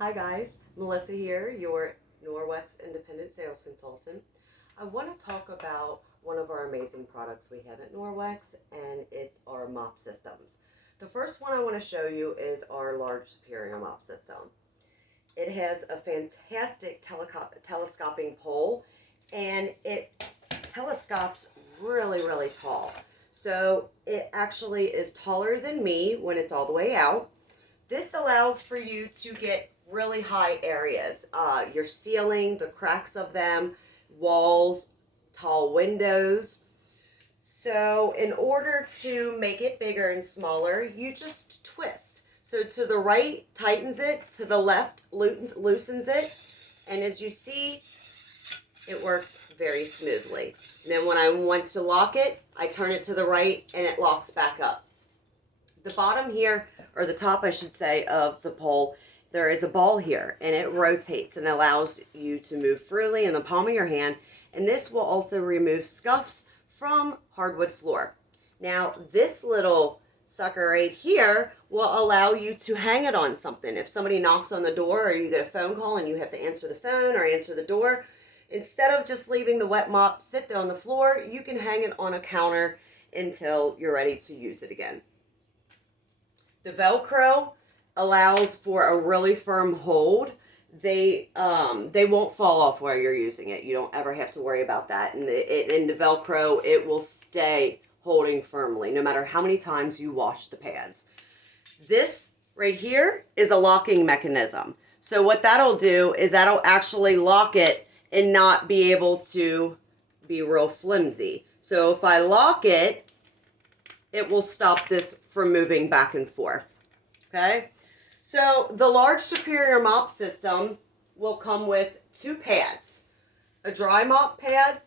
Hi guys, Melissa here, your Norwex Independent Sales Consultant. I want to talk about one of our amazing products we have at Norwex, and it's our mop systems. The first one I want to show you is our large superior mop system. It has a fantastic telescoping pole, and it telescopes really tall. So it actually is taller than me when it's all the way out. This allows for you to get really high areas, your ceiling, the cracks of them, walls, tall windows. So in order to make it bigger and smaller, you just twist. So to the right tightens it, to the left loosens it, and as you see, it works very smoothly. And then when I want to lock it, I turn it to the right and it locks back up. The bottom here, or the top I should say, of the pole, there is a ball here, and it rotates and allows you to move freely in the palm of your hand, and this will also remove scuffs from hardwood floor. Now this little sucker right here will allow you to hang it on something. If somebody knocks on the door or you get a phone call and you have to answer the phone or answer the door, instead of just leaving the wet mop sit there on the floor, you can hang it on a counter until you're ready to use it again. The Velcro allows for a really firm hold. They won't fall off while you're using it. You don't ever have to worry about that. And in the Velcro, it will stay holding firmly no matter how many times you wash the pads. This right here is a locking mechanism. So what that'll do is that'll actually lock it and not be able to be real flimsy. So if I lock it, it will stop this from moving back and forth. Okay? So the large superior mop system will come with two pads, a dry mop pad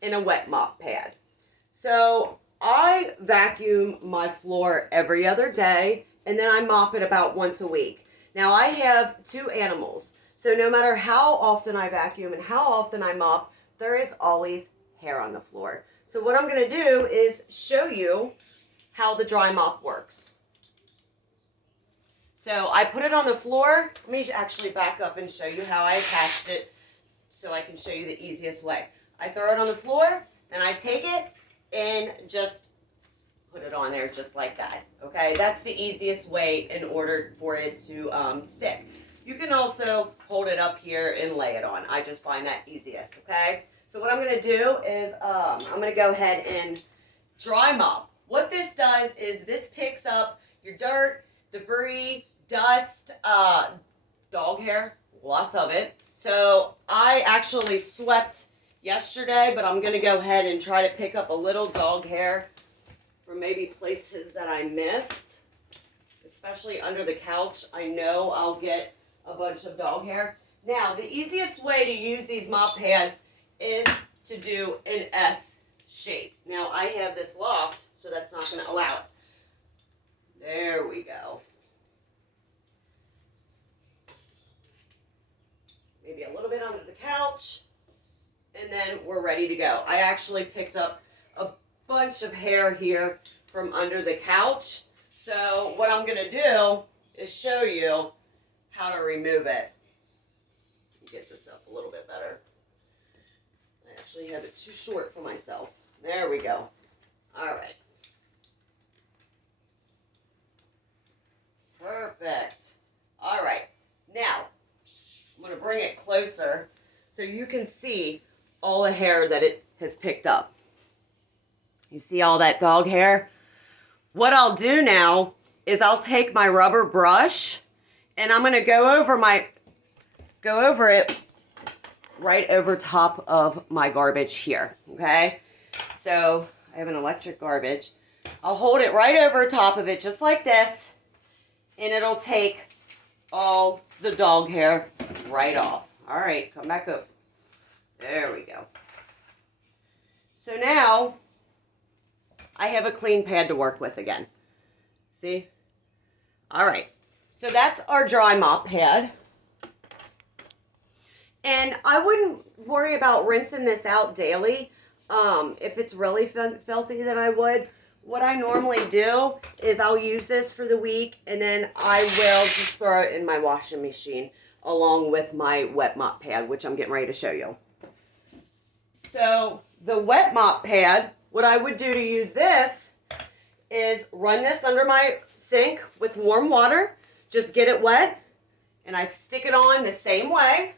and a wet mop pad. So I vacuum my floor every other day, and then I mop it about once a week. Now I have two animals, so no matter how often I vacuum and how often I mop, there is always hair on the floor. So what I'm going to do is show you how the dry mop works. So I put it on the floor. Let me actually back up and show you how I attached it so I can show you the easiest way. I throw it on the floor, and I take it and just put it on there just like that. Okay, that's the easiest way in order for it to stick. You can also hold it up here and lay it on. I just find that easiest, okay? So what I'm going to do is I'm going to go ahead and dry mop. What this does is this picks up your dirt, debris, dust, dog hair, lots of it. So I actually swept yesterday, but I'm going to go ahead and try to pick up a little dog hair from maybe places that I missed, especially under the couch. I know I'll get a bunch of dog hair. Now, the easiest way to use these mop pads is to do an S shape. Now, I have this locked, so that's not going to allow it. There we go. Maybe a little bit under the couch, and then we're ready to go. I actually picked up a bunch of hair here from under the couch, so what I'm going to do is show you how to remove it. Let me get this up a little bit better. I actually have it too short for myself. There we go. All right. Perfect. All right. Now, I'm going to bring it closer so you can see all the hair that it has picked up. You see all that dog hair? What I'll do now is I'll take my rubber brush and I'm going to go over it right over top of my garbage here, okay? So I have an electric garbage. I'll hold it right over top of it just like this, and it'll take all the dog hair right off. All right, come back up. There we go. So now I have a clean pad to work with again. See? All right. So that's our dry mop pad. And I wouldn't worry about rinsing this out daily. If it's really filthy, then I would. what I normally do is I'll use this for the week and then I will just throw it in my washing machine along with my wet mop pad, which I'm getting ready to show you. So the wet mop pad, what I would do to use this is run this under my sink with warm water, just get it wet, and I stick it on the same way.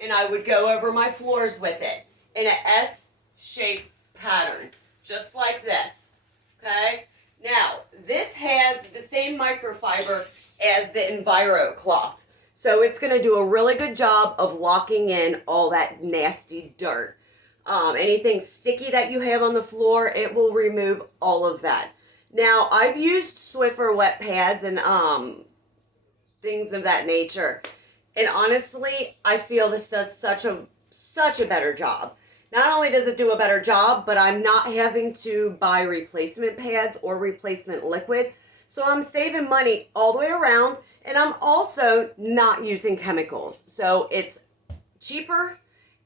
And I would go over my floors with it in an S-shaped pattern, just like this, okay? Now, this has the same microfiber as the Enviro cloth, so it's going to do a really good job of locking in all that nasty dirt. Anything sticky that you have on the floor, it will remove all of that. Now, I've used Swiffer wet pads and things of that nature, and honestly, I feel this does such a better job. Not only does it do a better job, but I'm not having to buy replacement pads or replacement liquid. So I'm saving money all the way around, and I'm also not using chemicals. So it's cheaper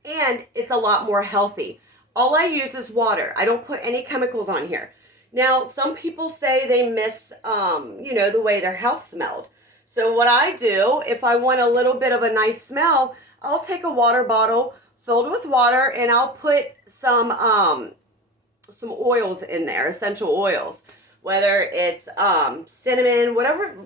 and it's a lot more healthy. All I use is water. I don't put any chemicals on here. Now, some people say they miss, the way their house smelled. So what I do, if I want a little bit of a nice smell, I'll take a water bottle filled with water and I'll put some oils in there, essential oils. Whether it's cinnamon,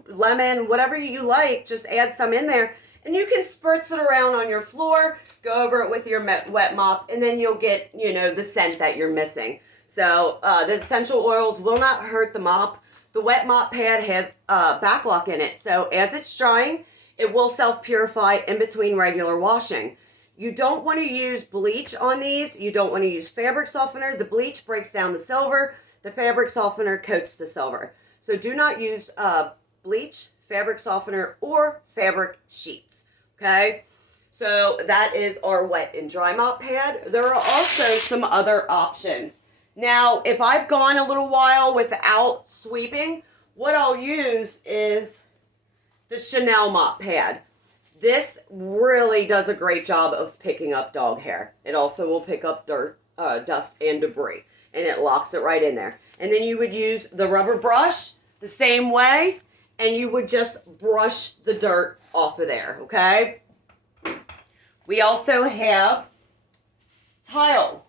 lemon, whatever you like, just add some in there. And you can spritz it around on your floor, go over it with your wet mop, and then you'll get, the scent that you're missing. So the essential oils will not hurt the mop. The wet mop pad has backlock in it, so as it's drying, it will self-purify in between regular washing. You don't want to use bleach on these. You don't want to use fabric softener. The bleach breaks down the silver. The fabric softener coats the silver. So do not use bleach, fabric softener, or fabric sheets, okay? So that is our wet and dry mop pad. There are also some other options. Now, if I've gone a little while without sweeping, what I'll use is the Chanel mop pad. This really does a great job of picking up dog hair. It also will pick up dirt, dust, and debris, and it locks it right in there. And then you would use the rubber brush the same way, and you would just brush the dirt off of there, okay? We also have tile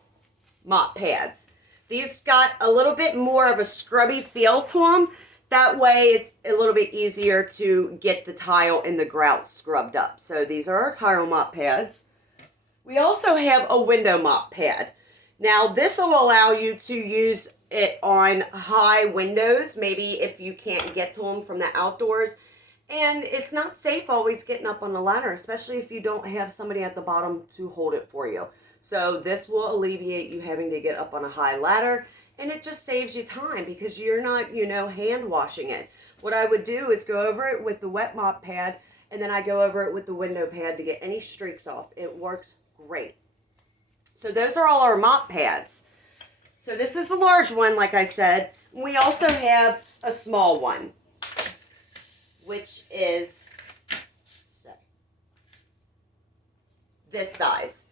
mop pads. These got a little bit more of a scrubby feel to them. That way it's a little bit easier to get the tile and the grout scrubbed up. So these are our tile mop pads. We also have a window mop pad. Now this will allow you to use it on high windows, maybe if you can't get to them from the outdoors. And it's not safe always getting up on the ladder, especially if you don't have somebody at the bottom to hold it for you. So this will alleviate you having to get up on a high ladder, and it just saves you time because you're not, hand washing it. What I would do is go over it with the wet mop pad, and then I go over it with the window pad to get any streaks off. It works great. So those are all our mop pads. So this is the large one, like I said. We also have a small one, which is this size.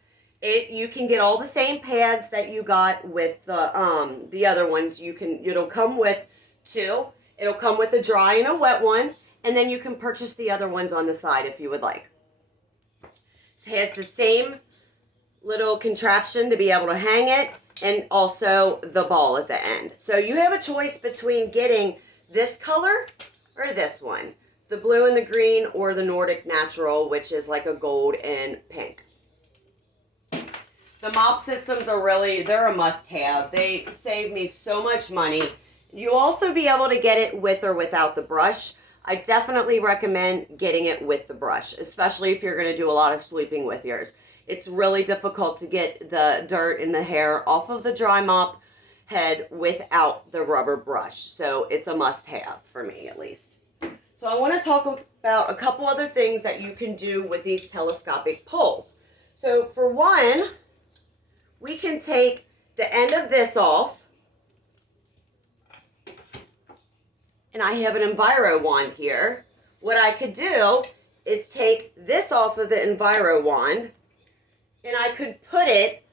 You can get all the same pads that you got with the other ones. It'll come with two. It'll come with a dry and a wet one, and then you can purchase the other ones on the side if you would like. It has the same little contraption to be able to hang it, and also the ball at the end. So you have a choice between getting this color or this one, the blue and the green, or the Nordic Natural, which is like a gold and pink. The mop systems they're a must-have. They save me so much money. You'll also be able to get it with or without the brush. I definitely recommend getting it with the brush, especially if you're going to do a lot of sweeping with yours. It's really difficult to get the dirt and the hair off of the dry mop head without the rubber brush. So it's a must-have for me, at least. So I want to talk about a couple other things that you can do with these telescopic poles. So for one, we can take the end of this off, and I have an Enviro wand here. What I could do is take this off of the Enviro wand, and I could put it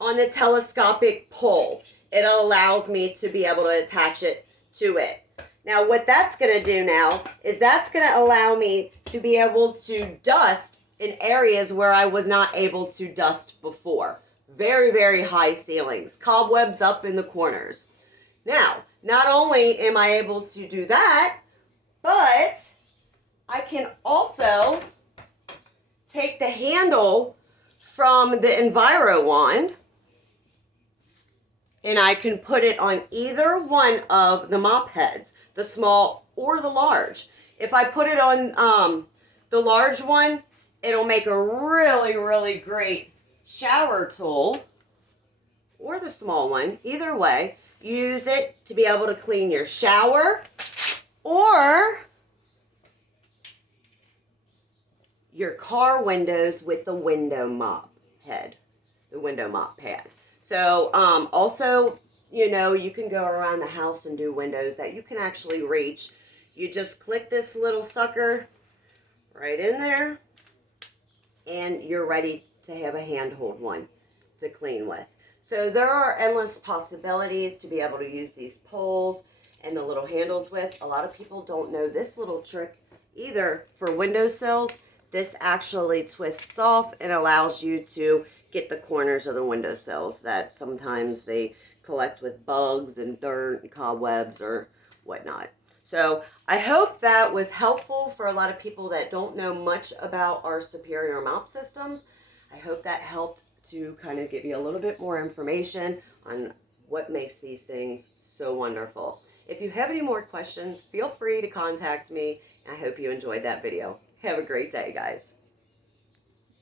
on the telescopic pole. It allows me to be able to attach it to it. Now what that's going to do now is that's going to allow me to be able to dust in areas where I was not able to dust before. Very, very high ceilings, cobwebs up in the corners. Now, not only am I able to do that, but I can also take the handle from the Enviro wand and I can put it on either one of the mop heads, the small or the large. If I put it on the large one, it'll make a really, really great shower tool, or the small one. Either way, use it to be able to clean your shower or your car windows with the window mop head, the window mop pad. So also, you know, you can go around the house and do windows that you can actually reach. You just click this little sucker right in there and you're ready to have a handhold one to clean with. So there are endless possibilities to be able to use these poles and the little handles with. A lot of people don't know this little trick either. For windowsills, this actually twists off and allows you to get the corners of the windowsills that sometimes they collect with bugs and dirt and cobwebs or whatnot. So I hope that was helpful for a lot of people that don't know much about our Superior mop systems. I hope that helped to kind of give you a little bit more information on what makes these things so wonderful. If you have any more questions, feel free to contact me. I hope you enjoyed that video. Have a great day, guys.